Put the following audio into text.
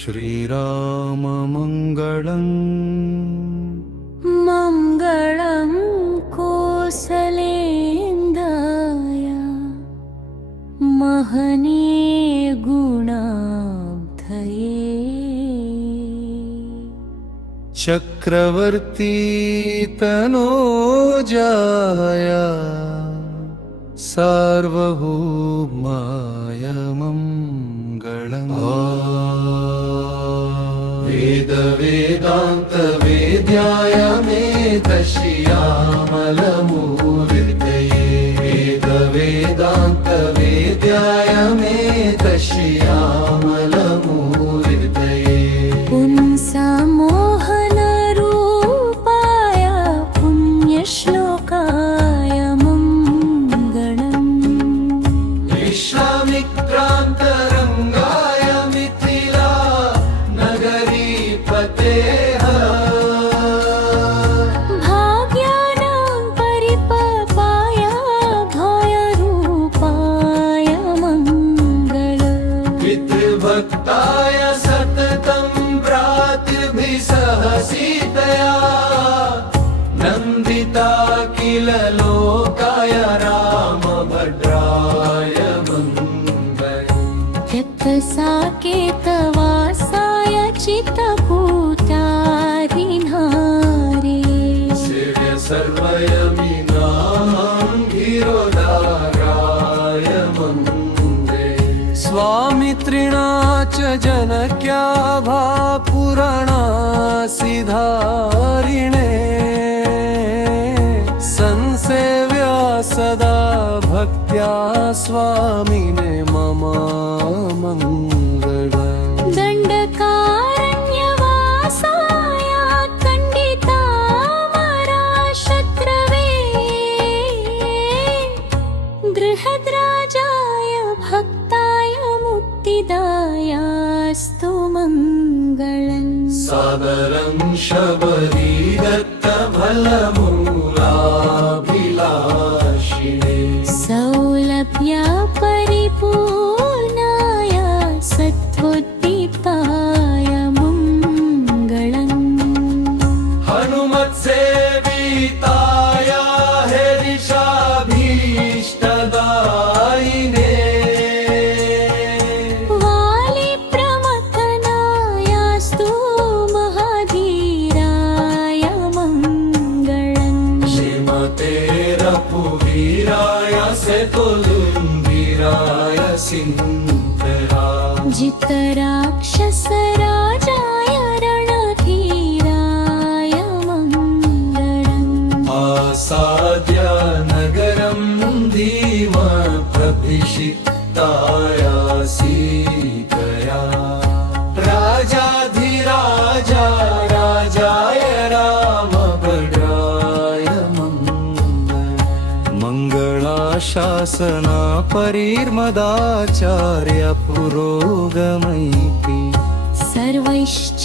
श्रीराम मङ्गलम् मङ्गलं कोसलेन्द्राय महनीय गुणाब्धये चक्रवर्ती तनोजाय सार्वभौमाय मङ्गलम्। वेद वेदान्त वेद्याय मेतश्यामलमूर्तये वेद वेदान्त वेद्याय मेतश्यामलमूर्तये पुंसमोहनरूपाय पुण्यश्लोकाय मङ्गलम्। विश्वामित्रान्तरङ्गाय मिथिला नगरीपतेः भाग्यानां परिपापाय भयरूपाय मङ्गलम्। पितृभक्ताय सततं भ्रातृभिः सह सीतया नन्दिता किल लोकाय रामभद्राय मङ्गलम्। त्यक्तसाकेतवासाय चित्तकूटारिधारे सेव्य सर्वयमिनां गिरोधाराय मङ्गले। स्वामित्रिणा च जनक्या भापुराणासिधारिणे संसेव्या सदा भक्त्या स्वामिने मम मङ्गलम्। दण्डकारण्यवासाय खण्डितामराशत्रवे गृहद्राजाय भक्ताय मुक्तिदायास्तु मङ्गलम्। सादरं शबरी दत्तफलमूलाभिलाषिणे सौलभ्या परिपूर्णाय सत्त्वोद्दीप्ताय मङ्गलम्। हनुमत्सेविताय हरिषाभीष्टदायिने वालिप्रमथनायास्तु महाधीराय मङ्गलम्। श्रीमते रघुवीराय सेतुलुम्बिराय सिन्धरा जितराक्षसराजाय रणधीराय मङ्गलम्। आसाद्य नगरं धीमप्रभिषिक्ताय सीतया राजाधिराजा राजाय रामभद्राय मङ्गलम्। मङ्गलाशासना परिर्मदाचार्य पुरोगमैति सर्वैश्च